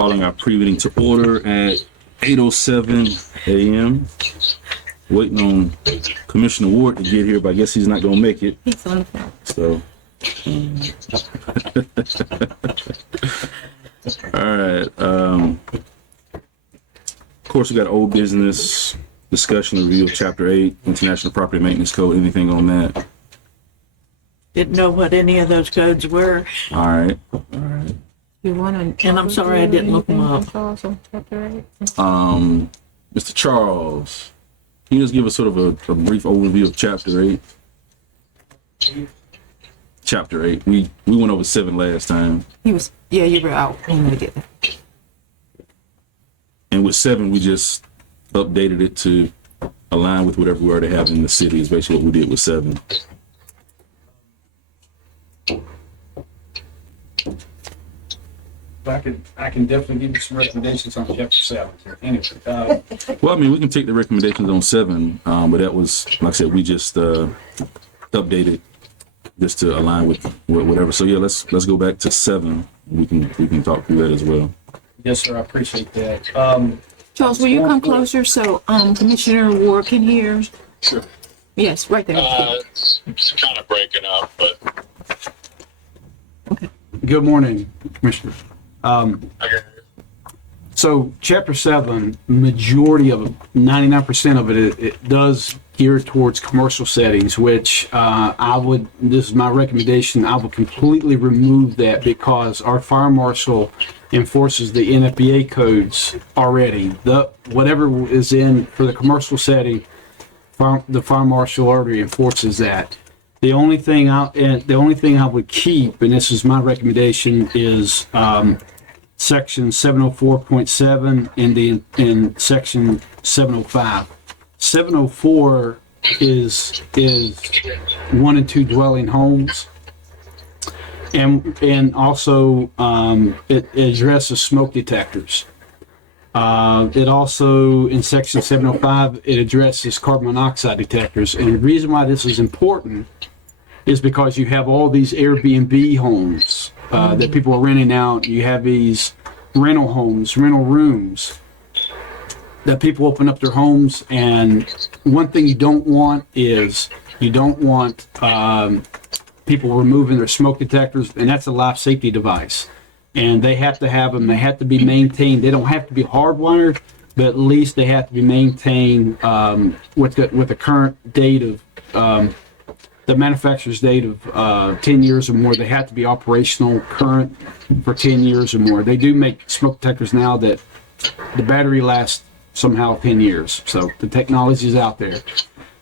Calling our pre-meeting to order at 8:07 a.m. Waiting on Commissioner Ward to get here, but I guess he's not going to make it. He's on the phone. So, all right. Of course, we got old business discussion review of Chapter 8, International Property Maintenance Code. Anything on that? Didn't know what any of those codes were. All right. You want to? And I'm sorry I didn't look them up. Mr. Charles, can you just give us sort of a brief overview of Chapter 8? Chapter 8. We went over 7 last time. You were out when we did that. And with 7, we just updated it to align with whatever we already have in the city is basically what we did with 7. I can definitely give you some recommendations on Chapter 7. Anyway, Well, I mean, we can take the recommendations on 7, but that was, like I said, we just updated just to align with whatever. So yeah, let's go back to 7. We can talk through that as well. yes, sir, I appreciate that. Charles, will you come closer so Commissioner Ward can hear? Sure. Yes, right there. It's kind of breaking up, but Good morning, Commissioners. I can So Chapter 7, majority of it, 99% of it does gear towards commercial settings, which this is my recommendation, I would completely remove that because our fire marshal enforces the NFPA codes already. Whatever is in for the commercial setting, the fire marshal already enforces that. The only thing I would keep, and this is my recommendation, is Section 704.7 in Section 705. 704 is 1 and 2 dwelling homes, and also it addresses smoke detectors. It also, in Section 705, it addresses carbon monoxide detectors. And the reason why this is important is because you have all these Airbnb homes that people are renting out. You have these rental homes, rental rooms that people open up their homes. And one thing you don't want is people removing their smoke detectors, and that's a life safety device. And they have to have them. They have to be maintained. They don't have to be hardwired, but at least they have to be maintained with the current date of the manufacturer's date of 10 years or more. They have to be operational current for 10 years or more. They do make smoke detectors now that the battery lasts somehow 10 years. So the technology is out there.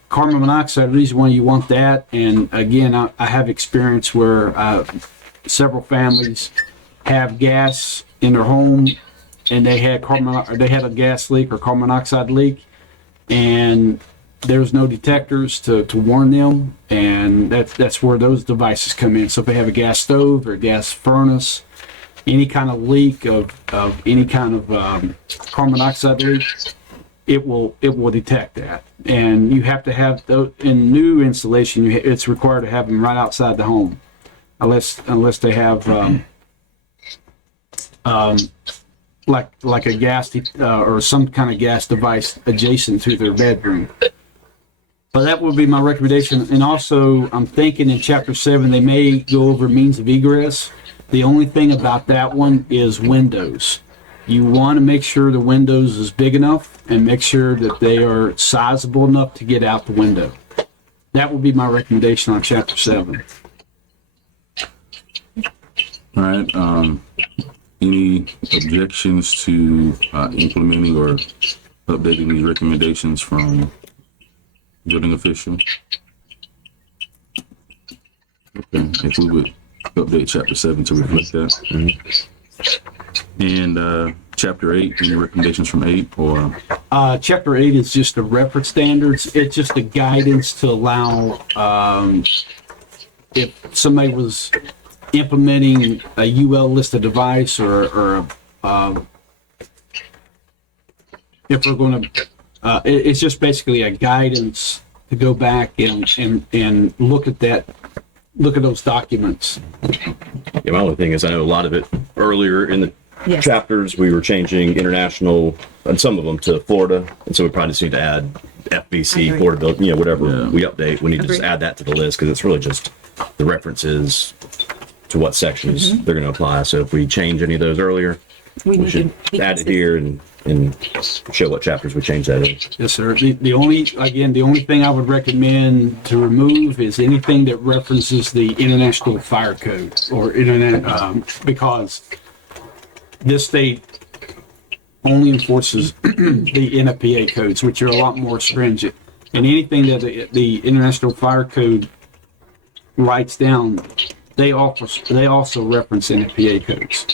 Carbon monoxide, the reason why you want that, and again, I have experience where several families have gas in their home and they had a gas leak or carbon monoxide leak, and there's no detectors to warn them, and that's where those devices come in. So if they have a gas stove or a gas furnace, any kind of leak of any kind of carbon monoxide leak, it will detect that. And you have to have those in new installation. It's required to have them right outside the home, unless they have like a gas or some kind of gas device adjacent to their bedroom. So that would be my recommendation. And also, I'm thinking in Chapter 7, they may go over means of egress. The only thing about that one is windows. You want to make sure the windows is big enough and make sure that they are sizable enough to get out the window. That would be my recommendation on Chapter 7. All right. Any objections to implementing or updating these recommendations from building official? Okay, if we would update Chapter 7 to reflect that. And Chapter 8, any recommendations from 8 or? Chapter 8 is just the reference standards. It's just a guidance to allow if somebody was implementing a UL listed device or if we're going to, it's just basically a guidance to go back and look at those documents. Yeah, my only thing is I know a lot of it earlier in the Yes. chapters, we were changing international and some of them to Florida, and so we probably just need to add FBC, Agree. Florida building, whatever Yeah. we update, we need to just Agree. add that to the list because it's really just the references to what sections they're going to apply. So if we change any of those earlier, We we need should to be add it consistent. here and show what chapters we change that in. Yes, sir. The only thing I would recommend to remove is anything that references the International Fire Code or internet, because this state only enforces the NFPA codes, which are a lot more stringent. And anything that the International Fire Code writes down, they also reference NFPA codes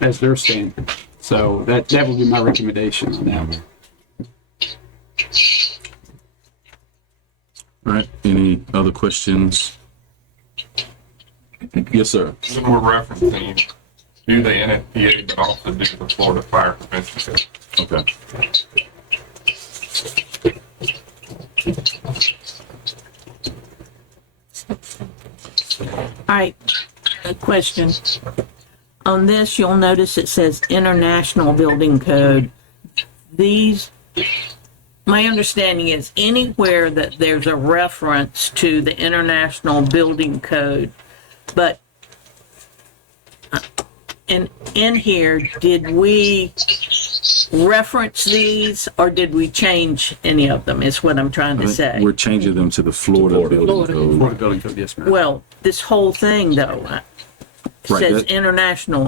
as their standard. So that would be my recommendation on that one. All right. Any other questions? Yes, sir. So we're referencing do the NFPA, but also do the Florida Fire Prevention Code. Okay. All right, a question. On this, you'll notice it says International Building Code. These, my understanding is anywhere that there's a reference to the International Building Code, but in here, did we reference these or did we change any of them, is what I'm trying to say. We're changing them to the Florida building Florida code. Building Code, yes, ma'am. Well, this whole thing though, Right, says that- international.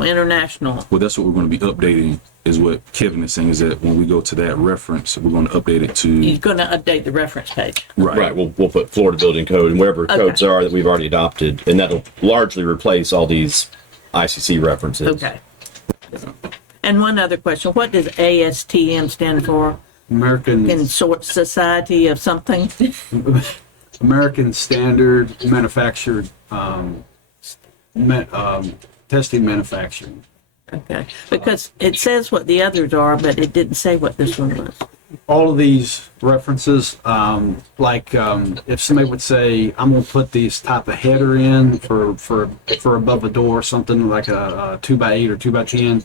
Well, that's what we're going to be updating, is what Kevin is saying, is that when we go to that reference, we're going to update it You're to, going to update the reference page. Right, we'll put Florida building code and wherever codes are that we've already adopted, and that'll largely replace all these ICC references. Okay. And one other question, what does ASTM stand for? American Society of something? American Standard Manufactured Testing Manufacturing. Okay, because it says what the others are, but it didn't say what this one was. All of these references, if somebody would say, I'm going to put this type of header in for above a door, something like a 2x8 or 2x10,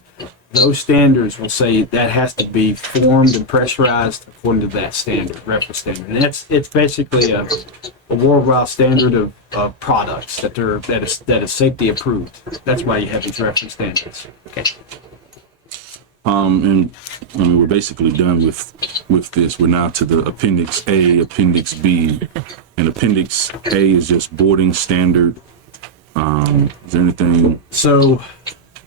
those standards will say that has to be formed and pressurized according to that standard, reference standard. And it's basically a worldwide standard of products that is safety approved. That's why you have these reference standards. Okay. and I mean, we're basically done with this. We're now to the Appendix A, Appendix B, and Appendix A is just boarding standard. Is there anything? So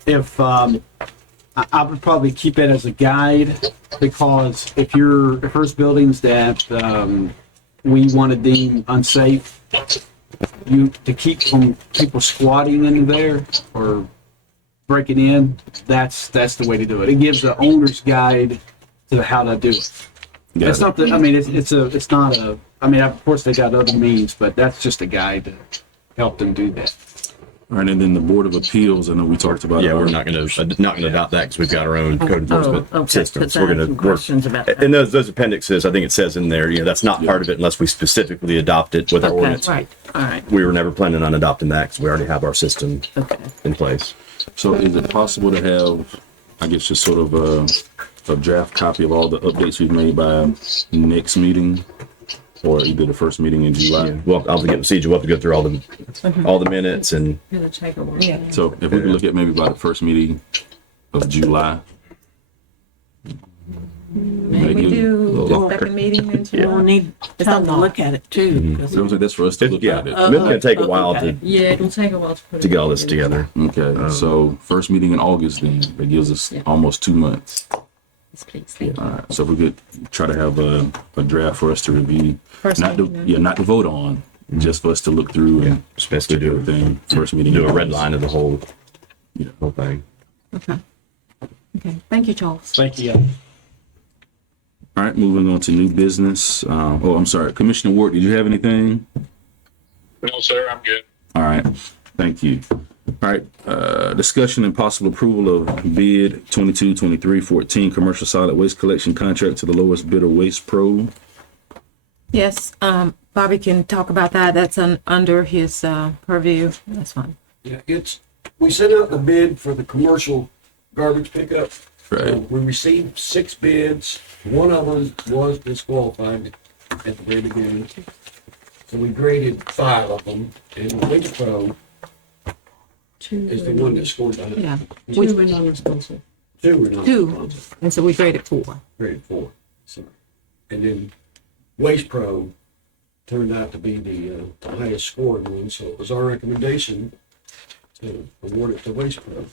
if I would probably keep it as a guide, because if there's buildings that we want to deem unsafe, to keep from people squatting in there or breaking in, that's the way to do it. It gives the owner's guide to how to do it. Got It's it. not the, I mean, it's not a, I mean, of course they got other means, but that's just a guide to help them do that. All right, and then the Board of Appeals, I know we talked about. Yeah, our- we're not going to adopt that because we've got our own code enforcement okay, systems. 'cause I We're had going some to work. questions about that. And those appendixes, I think it says in there, that's not part of it unless we specifically adopt it with our Okay, ordinance. right, all right, We were never planning on adopting that because we already have our system okay. in place. So is it possible to have, I guess, just sort of a draft copy of all the updates we've made by next meeting, or either the first meeting in July? Well, I'll get with CJ. We'll have to go through all the minutes and So if we could look at maybe by the first meeting of July. Maybe we do the second meeting in We'll July. need time to look at it too. 'cause- So that's for us to look at it. it's going to take a while okay. Yeah, it'll take a while to put to it get all this together. Okay, so first meeting in August then, that gives us almost 2 months. Please, thank you. All right, so if we could try to have a draft for us to review, First not to, meeting, not to vote on, just for us to look through and It's best to check do everything. First meeting. do in a red August. line of the whole thing. Okay. Okay, thank you, Charles. Thank you. All right, moving on to new business. I'm sorry, Commissioner Ward, did you have anything? No, sir, I'm good. All right, thank you. All right, discussion and possible approval of bid 22-23-14 commercial solid waste collection contract to the lowest bidder, Waste Pro. Yes, Bobby can talk about that. That's under his purview. That's fine. Yeah, we sent out the bid for the commercial garbage pickup. So Right. we received 6 bids. One of them was disqualified at the very beginning. So we graded 5 of them, and Waste Pro is the one that scored the highest. Yeah, Two were non-responsive. two, and so we graded 4. Graded 4. So, and then Waste Pro turned out to be the highest scored one, so it was our recommendation to award it to Waste Pro.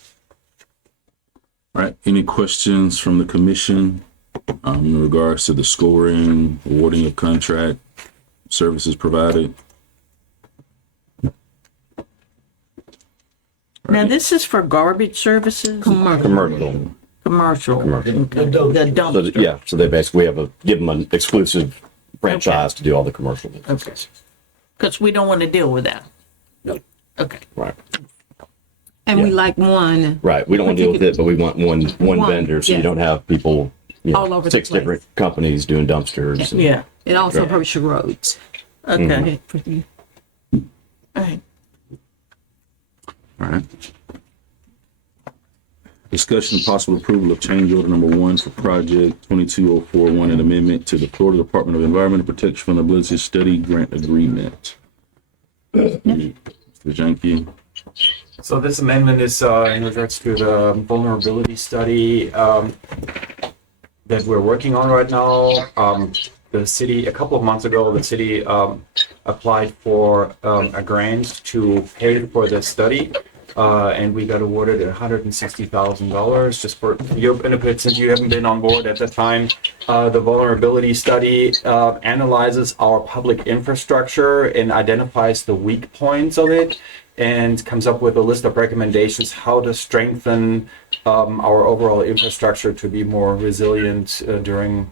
All right. Any questions from the commission in regards to the scoring, awarding of contract, services provided? Now, this is for garbage services? Commercial. Commercial. Commercial. Commercial. The So, dumpster. yeah, so they basically have give them an exclusive franchise to do all the commercial. Okay. Because we don't want to deal with that. No. Okay. Right. And we Yeah. like one. Right. We don't want to deal with it, but we want one vendor, so yeah. you don't have people, All over the 6 place. different companies doing dumpsters. and- Yeah. It also Right. hurts your roads. Okay. Pretty- All right. All right. Discussion and possible approval of change order number 1 for project 22041, an amendment to the Florida Department of Environmental Protection Vulnerability Study Grant Agreement. Mr. Janke. So this amendment is in regards to the vulnerability study that we're working on right now. The city, a couple of months ago, the city applied for a grant to pay for this study. And we got awarded $160,000. Just for your benefit, since you haven't been on board at the time, the vulnerability study analyzes our public infrastructure and identifies the weak points of it, and comes up with a list of recommendations how to strengthen our overall infrastructure to be more resilient during,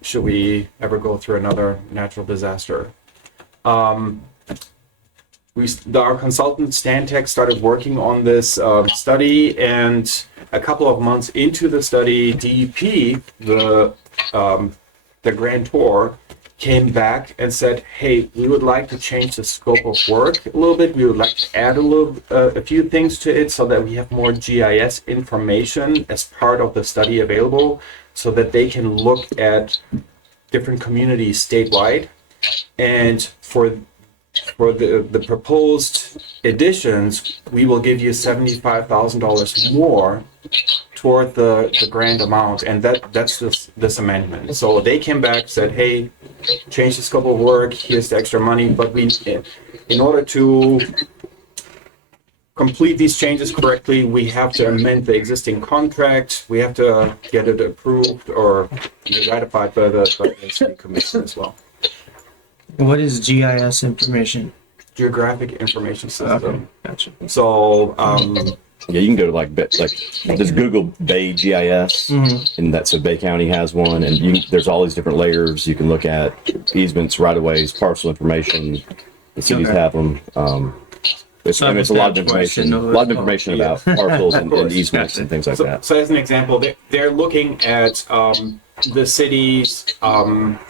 should we ever go through another natural disaster. Our consultant Stantec started working on this study, and a couple of months into the study, DEP, the grantor, came back and said, "Hey, we would like to change the scope of work a little bit. We would like to add a few things to it so that we have more GIS information as part of the study available, so that they can look at different communities statewide, and for the proposed additions, we will give you $75,000 more toward the grant amount," and that's this amendment. So they came back, said, "Hey, change the scope of work. Here's the extra money, but in order to complete these changes correctly, we have to amend the existing contract. We have to get it approved or ratified by the city commission as well." What is GIS information? Geographic Information System. Okay, gotcha. So, Yeah, you can go to just Google Bay GIS, and that's so Bay County has one, and there's all these different layers you can look at: easements, right of ways, parcel information. The cities Okay. have them. It's a lot of information. A lot of information about parcels and easements and things like that. So as an example, they're looking at the city's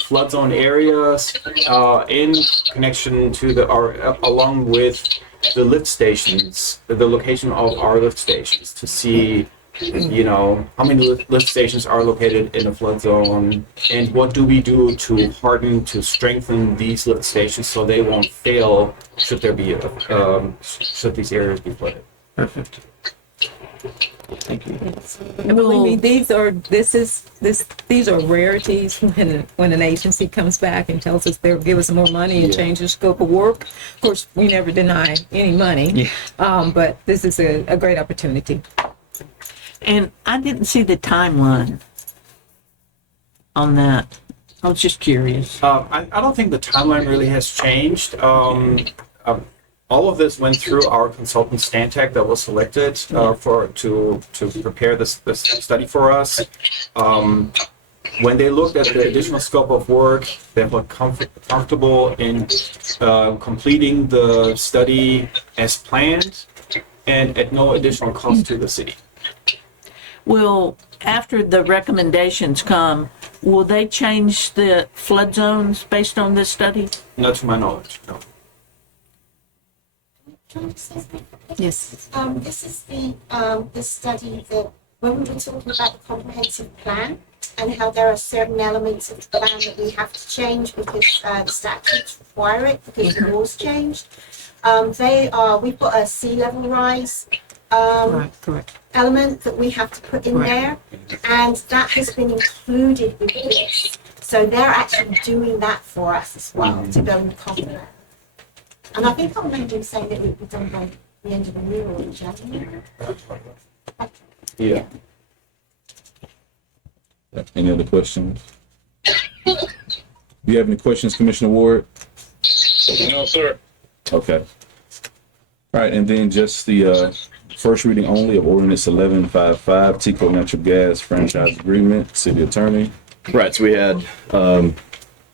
flood zone areas in connection to along with the lift stations, the location of our lift stations, to see, how many lift stations are located in a flood zone, and what do we do to strengthen these lift stations so they won't fail should should these areas be flooded. Perfect. Thank you. And believe me, these are rarities when an agency comes back and tells us they'll give us more money and change the scope of work. Of course, we never deny any money, but this is a great opportunity. And I didn't see the timeline on that. I was just curious. I don't think the timeline really has changed. All of this went through our consultant Stantec that was selected to prepare this study for us. When they looked at the additional scope of work, they felt comfortable in completing the study as planned and at no additional cost to the city. Will, after the recommendations come, will they change the flood zones based on this study? Not to my knowledge, no. Yes. This is the study that when we were talking about the comprehensive plan and how there are certain elements of the plan that we have to change because the statutes require it, because the laws changed. We've got a sea level rise Correct. element that we have to put in there, and that has been included with this. So they're actually doing that for us as well, to go and cover that. And I think I remember him saying that it would be done by the end of the year or in January. Yeah. Any other questions? Do you have any questions, Commissioner Ward? No, sir. Okay. All right, and then just the first reading only of ordinance 1155, Tico Natural Gas Franchise Agreement, City Attorney. Right. So we had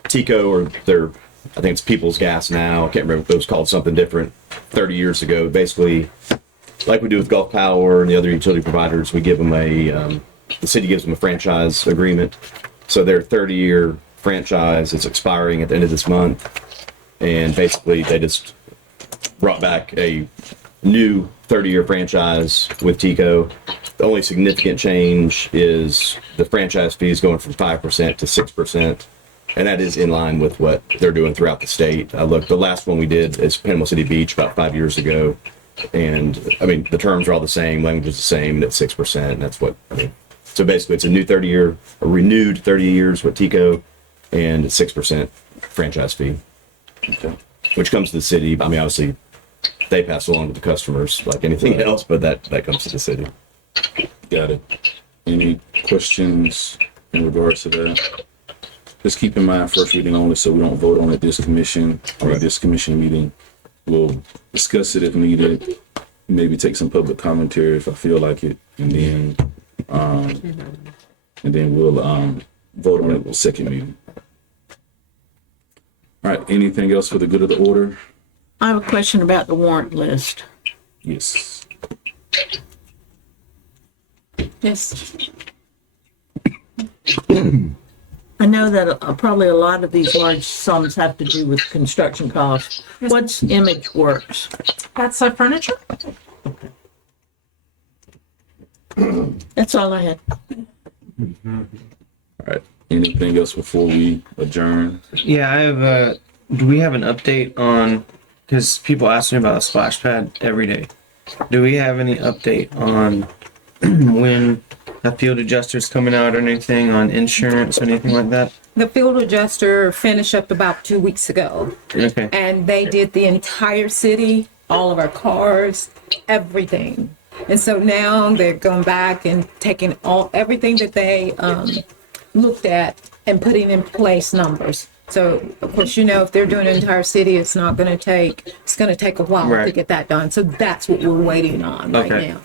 Tico, or their, I think it's People's Gas now. I can't remember if it was called something different 30 years ago. Basically, like we do with Gulf Power and the other utility providers, we give them the city gives them a franchise agreement. So their 30-year franchise is expiring at the end of this month. And basically, they just brought back a new 30-year franchise with Tico. The only significant change is the franchise fee is going from 5% to 6%. And that is in line with what they're doing throughout the state. Look, the last one we did is Panama City Beach about 5 years ago. And I mean, the terms are all the same, language is the same, and it's 6%. And that's what, I mean, so basically it's a renewed 30 years with Tico and 6% franchise fee, Okay. which comes to the city. I mean, obviously they pass along to the customers like anything else, but that comes to the city. Got it. Any questions in regards to that? Just keep in mind first reading only, so we don't vote on it this commission or this commission meeting. We'll discuss it if needed, maybe take some public commentary if I feel like it, and then we'll vote on it the second meeting. All right, anything else for the good of the order? I have a question about the warrant list. Yes. Yes. I know that probably a lot of these large sums have to do with construction costs. What's Image Works? That's furniture? That's all I had. All right, anything else before we adjourn? Yeah, I have do we have an update on, because people ask me about a splash pad every day. Do we have any update on when a field adjuster's coming out or anything on insurance or anything like that? The field adjuster finished up about 2 weeks ago. Okay. And they did the entire city, all of our cars, everything. And so now they're going back and taking everything that they looked at and putting in place numbers. So of course, you know, if they're doing an entire city, it's going to take a while to get that done. So that's what we're waiting on right now.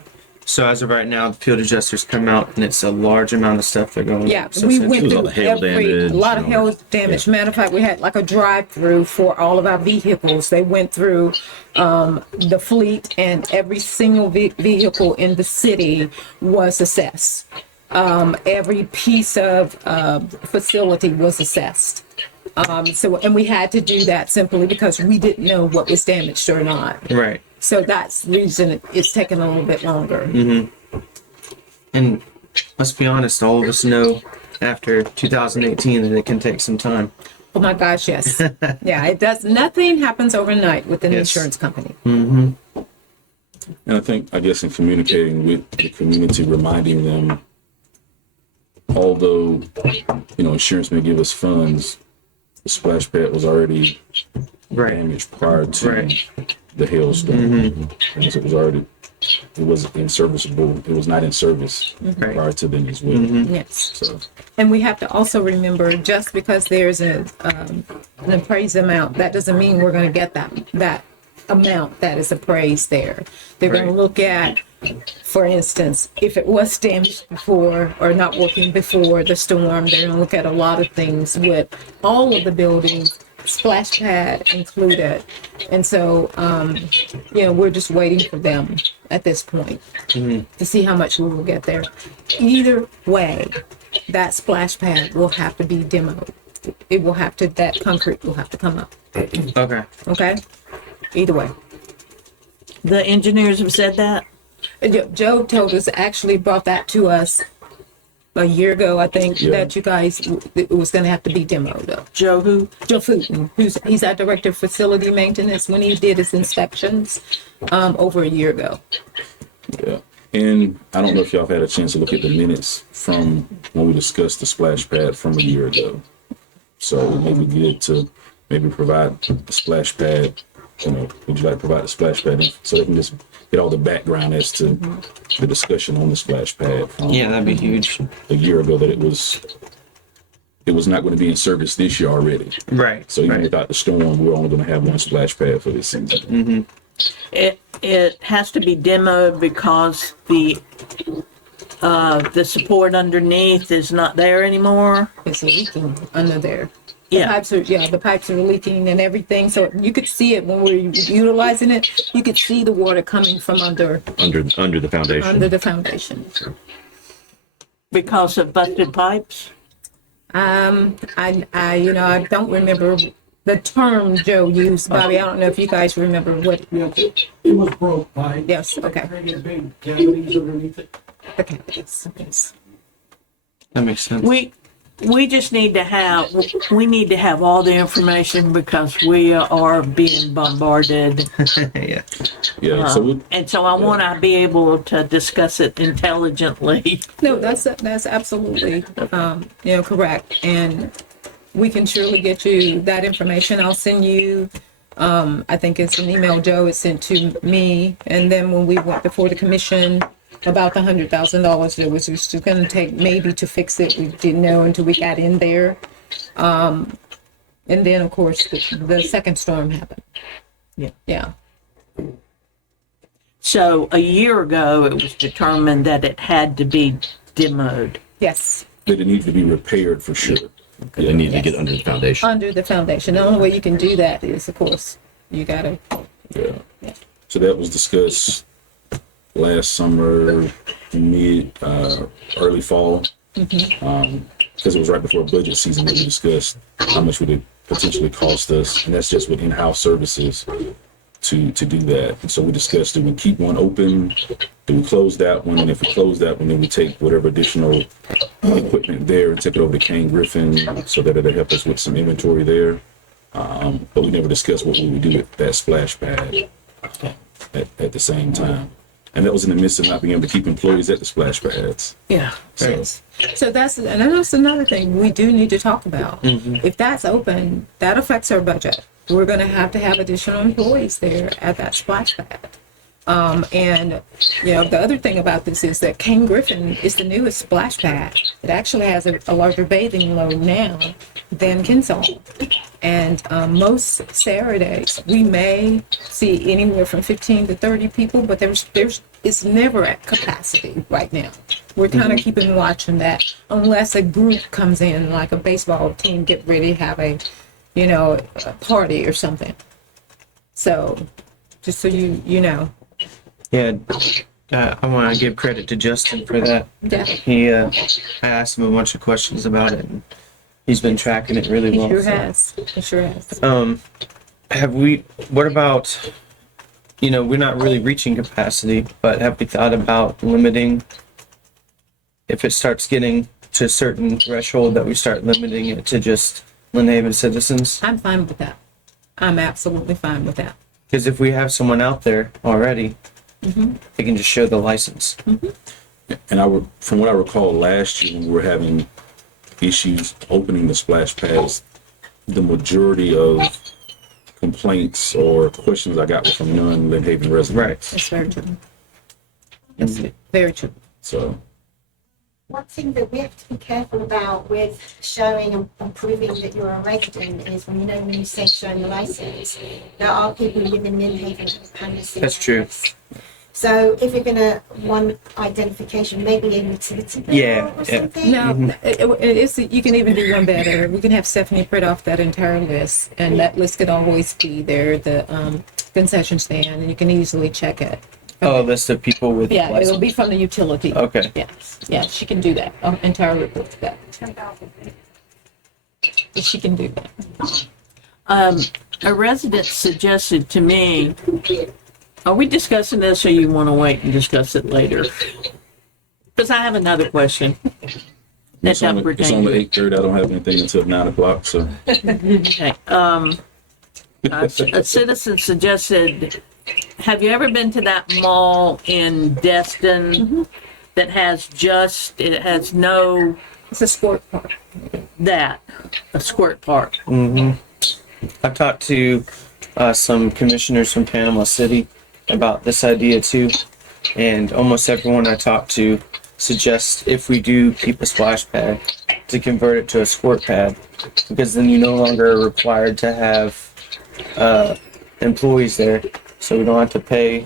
So as of right now, the field adjusters come out and it's a large amount of stuff they're going. Yeah, we went through a lot of hail damage. Yeah. Matter of fact, we had like a drive-through for all of our vehicles. They went through the fleet, and every single vehicle in the city was assessed. Every piece of facility was assessed. And we had to do that simply because we didn't know what was damaged or not. Right. So that's the reason it's taking a little bit longer. Mm-hmm. And let's be honest, all of us know after 2018 that it can take some time. Oh my gosh, yes. Yeah, it does. Nothing happens overnight with an insurance company. Mm-hmm. And I think, I guess, in communicating with the community, reminding them, although, you know, insurance may give us funds, the splash pad was already damaged prior to the hailstorm. Mm-hmm. So it was inserviceable. It was not in service prior to then as well. Mm-hmm. Yes. So. And we have to also remember, just because there's an appraised amount, that doesn't mean we're going to get that amount that is appraised there. They're going to look at, for instance, if it was damaged before or not working before the storm, they're going to look at a lot of things with all of the buildings, splash pad included. And so, we're just waiting for them at this point to see how much we will get there. Either way, that splash pad will have to be demoed. That concrete will have to come up. Okay. Okay? Either way. The engineers have said that? Joe told us, actually brought that to us a year ago, I think, Yeah. that you guys, it was gonna have to be demoed. Joe who? Joe Fulton, he's our director of facility maintenance, when he did his inspections, over a year ago. Yeah. And I don't know if y'all have had a chance to look at the minutes from when we discussed the splash pad from a year ago. So it may be good to maybe provide the splash pad, would you like to provide the splash pad so they can just get all the background as to the discussion on the splash pad from Yeah, that'd be huge. a year ago, that it was not going to be in service this year already. Right. So even right. without the storm, we're only going to have one splash pad for this season. It has to be demoed because the support underneath is not there anymore. It's leaking under there. Yeah. The pipes are leaking and everything, so you could see it when we're utilizing it. You could see the water coming from under Under the foundation. the foundation. Because of busted pipes? I don't remember the term Joe used, Bobby. I don't know if you guys remember what. It was broke pipe. Yes, okay. Had big cavities underneath it. Okay, yes. That makes sense. We just need to have all the information because we are being bombarded. Yeah. Yeah. So And so I want to be able to discuss it intelligently. No, that's absolutely correct, and we can surely get you that information. I'll send you. I think it's an email Joe has sent to me, and then when we went before the commission about the $100,000 that was just going to take maybe to fix it, we didn't know until we got in there, and then of course the second storm happened. Yeah. So a year ago, it was determined that it had to be demoed. Yes. that it needs to be repaired for sure. They need to get under the foundation. Under the foundation. The only way you can do that is, of course, you gotta. Yeah. So that was discussed last summer, early fall. Because it was right before budget season that we discussed how much would it potentially cost us, and that's just with in-house services to do that. And so we discussed, do we keep one open? Do we close that one? And if we close that one, then we take whatever additional equipment there and take it over to Kane Griffin so that it'll help us with some inventory there. But we never discussed what we would do with that splash pad at the same time. And that was in the midst of not being able to keep employees at the splash pads. Yeah. So that's another thing we do need to talk about. If that's open, that affects our budget. We're going to have additional employees there at that splash pad. And the other thing about this is that Kane Griffin is the newest splash pad. It actually has a larger bathing load now than Kinsall. And most Saturdays we may see anywhere from 15 to 30 people, but it's never at capacity right now. We're kind of keeping watch on that, unless a group comes in, like a baseball team, get ready to have a party or something. So, just so you know. Yeah, I want to give credit to Justin for that. Yeah. I asked him a bunch of questions about it, and he's been tracking it really well. He sure has. What about, we're not really reaching capacity, but have we thought about limiting, if it starts getting to a certain threshold, that we start limiting it to just Lynn Haven citizens? I'm fine with that. I'm absolutely fine with that. Because if we have someone out there already, they can just show the license. And from what I recall last year, when we were having issues opening the splash pads, the majority of complaints or questions I got were from non-Lynn Haven residents. That's very true. That's very true. So. One thing that we have to be careful about with showing and proving that you're a resident is when you say showing your license, there are people living in Lynn Haven who can see. That's true. So if you're gonna want identification, maybe a utility bill or something. No, it's you can even do one better. We can have Stephanie print off that entire list, and that list could always be there, the concession stand, and you can easily check it. Oh, list of people with license. It'll be from the utility. Okay. Yeah, she can do that. Entire report to that. She can do that. A resident suggested to me Are we discussing this or you want to wait and discuss it later? Because I have another question. It's only 8:30. I don't have anything until 9 o'clock, so. Okay. A citizen suggested, have you ever been to that mall in Destin that has it has no, It's a sport park. a squirt park? I've talked to some commissioners from Panama City about this idea too, and almost everyone I talked to suggests if we do keep a splash pad to convert it to a squirt pad, because then you no longer are required to have employees there, so we don't have to pay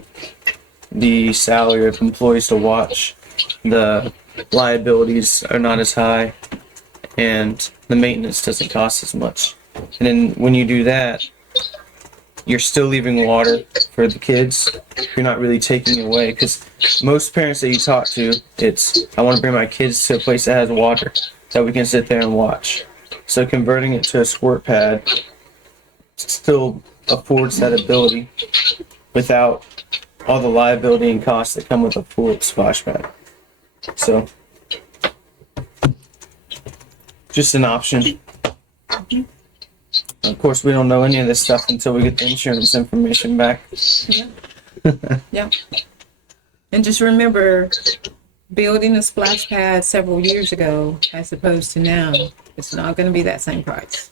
the salary of employees to watch. The liabilities are not as high, and the maintenance doesn't cost as much. And then when you do that, you're still leaving water for the kids. You're not really taking it away, because most parents that you talk to, it's, I want to bring my kids to a place that has water that we can sit there and watch. So converting it to a squirt pad still affords that ability without all the liability and costs that come with a full splash pad. So, just an option. Of course, we don't know any of this stuff until we get the insurance information back. Yeah. And just remember, building a splash pad several years ago as opposed to now, it's not going to be that same price.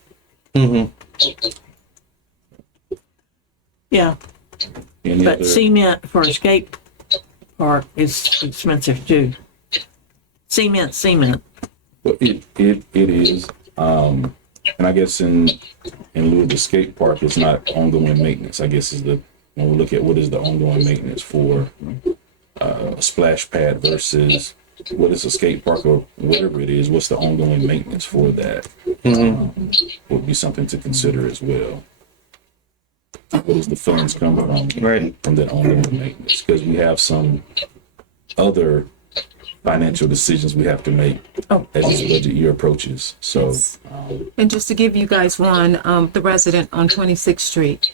Yeah, Any but other- cement for a skate park is expensive too. Cement. Well, it is, and I guess in lieu of the skate park, it's not ongoing maintenance. I guess when we look at what is the ongoing maintenance for a splash pad versus what is a skate park or whatever it is, what's the ongoing maintenance for that? Would be something to consider as well. What does the funds come from that ongoing maintenance? Because we have some other financial decisions we have to make as this budget year approaches. So, And just to give you guys one, the resident on 26th Street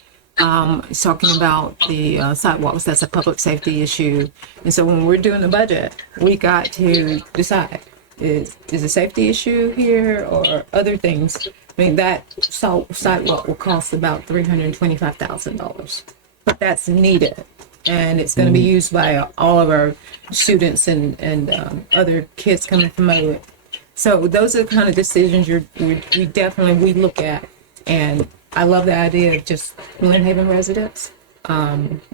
is talking about the sidewalks. That's a public safety issue. And so when we're doing the budget, we got to decide, is a safety issue here or other things? I mean, that sidewalk will cost about $325,000, but that's needed. And it's going to be used by all of our students and other kids coming from mow it. So those are the kind of decisions we look at. And I love the idea of just Lynn Haven residents,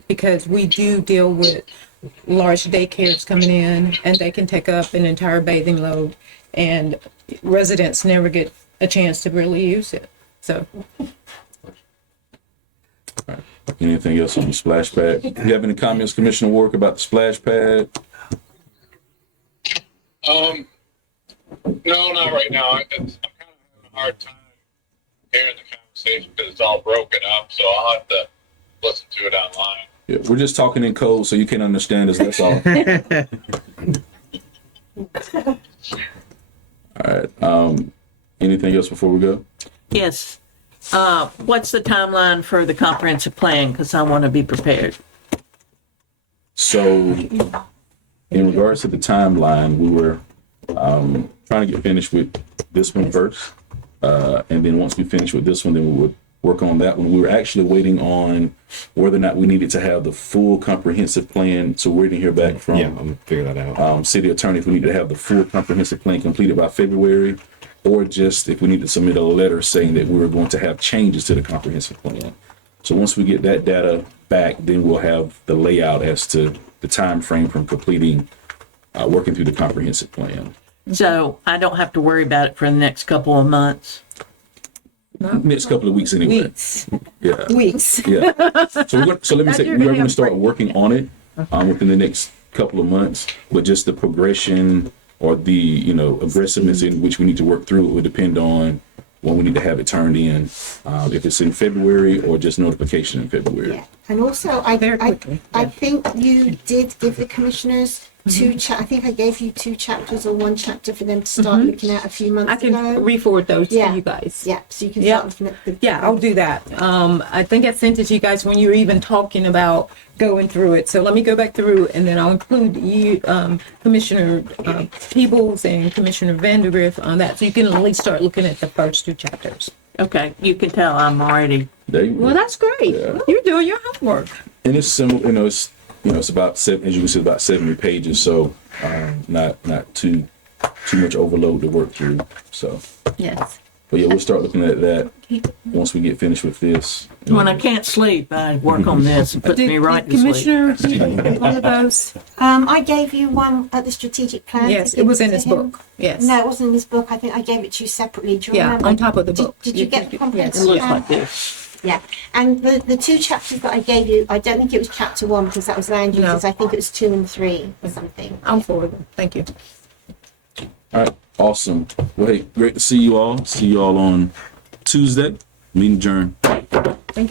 because we do deal with large daycares coming in, and they can take up an entire bathing load, and residents never get a chance to really use it. So. anything else on the splash pad? Do you have any comments, Commissioner Work, about the splash pad? No, not right now. I'm kind of having a hard time hearing the conversation because it's all broken up, so I'll have to listen to it online. Yeah, we're just talking in code, so you can't understand us. That's all. All right. Anything else before we go? Yes. What's the timeline for the comprehensive plan? Because I want to be prepared. So, in regards to the timeline, we were trying to get finished with this one first, and then once we finish with this one, then we would work on that one. We were actually waiting on whether or not we needed to have the full comprehensive plan. So we're waiting to hear back from I'm gonna figure that out. city attorney if we need to have the full comprehensive plan completed by February, or just if we need to submit a letter saying that we were going to have changes to the comprehensive plan. So once we get that data back, then we'll have the layout as to the time frame from completing working through the comprehensive plan. So I don't have to worry about it for the next couple of months. Next couple of weeks anyway. Weeks. Yeah. Weeks. Yeah. So let me say, You're we are gonna going to have start break. working on it within the next couple of months, but just the progression or the, aggressiveness in which we need to work through it will depend on when we need to have it turned in, if it's in February or just notification in February. Yeah, and also I Very quickly, think you did give the commissioners I think I gave you 2 chapters or 1 chapter for them to start looking at a few months I can ago. re-forward those to Yeah. you guys. Yeah, so you can Yeah. start looking at the. Yeah, I'll do that. I think I sent it to you guys when you were even talking about going through it. So let me go back through and then I'll include you, Commissioner Peebles and Commissioner Vandergrift on that. So you can at least start looking at the first 2 chapters. Okay, you can tell I'm already, There you go. Well, that's great. Yeah. You're doing your homework. And it's similar, it's about as you can see, about 70 pages, so not too much overload to work through. So, Yes. but yeah, we'll start looking at that once we get finished with this. when I can't sleep, I work on this. It puts me right to sleep. Commissioner, one of those? I gave you one at the strategic plan. Yes, to it give was in to this him. book. Yes. No, it wasn't in this book. I think I gave it to you separately. Do you Yeah, remember? on top of the book. Did you get the It comprehensive looks plan? like this. Yeah, and the 2 chapters that I gave you, I don't think it was chapter 1 because that was land No. uses. I think it was 2 and 3 or something. I'll forward them. Thank you. All right, awesome. Well, hey, great to see you all. See you all on Tuesday. Meeting adjourned.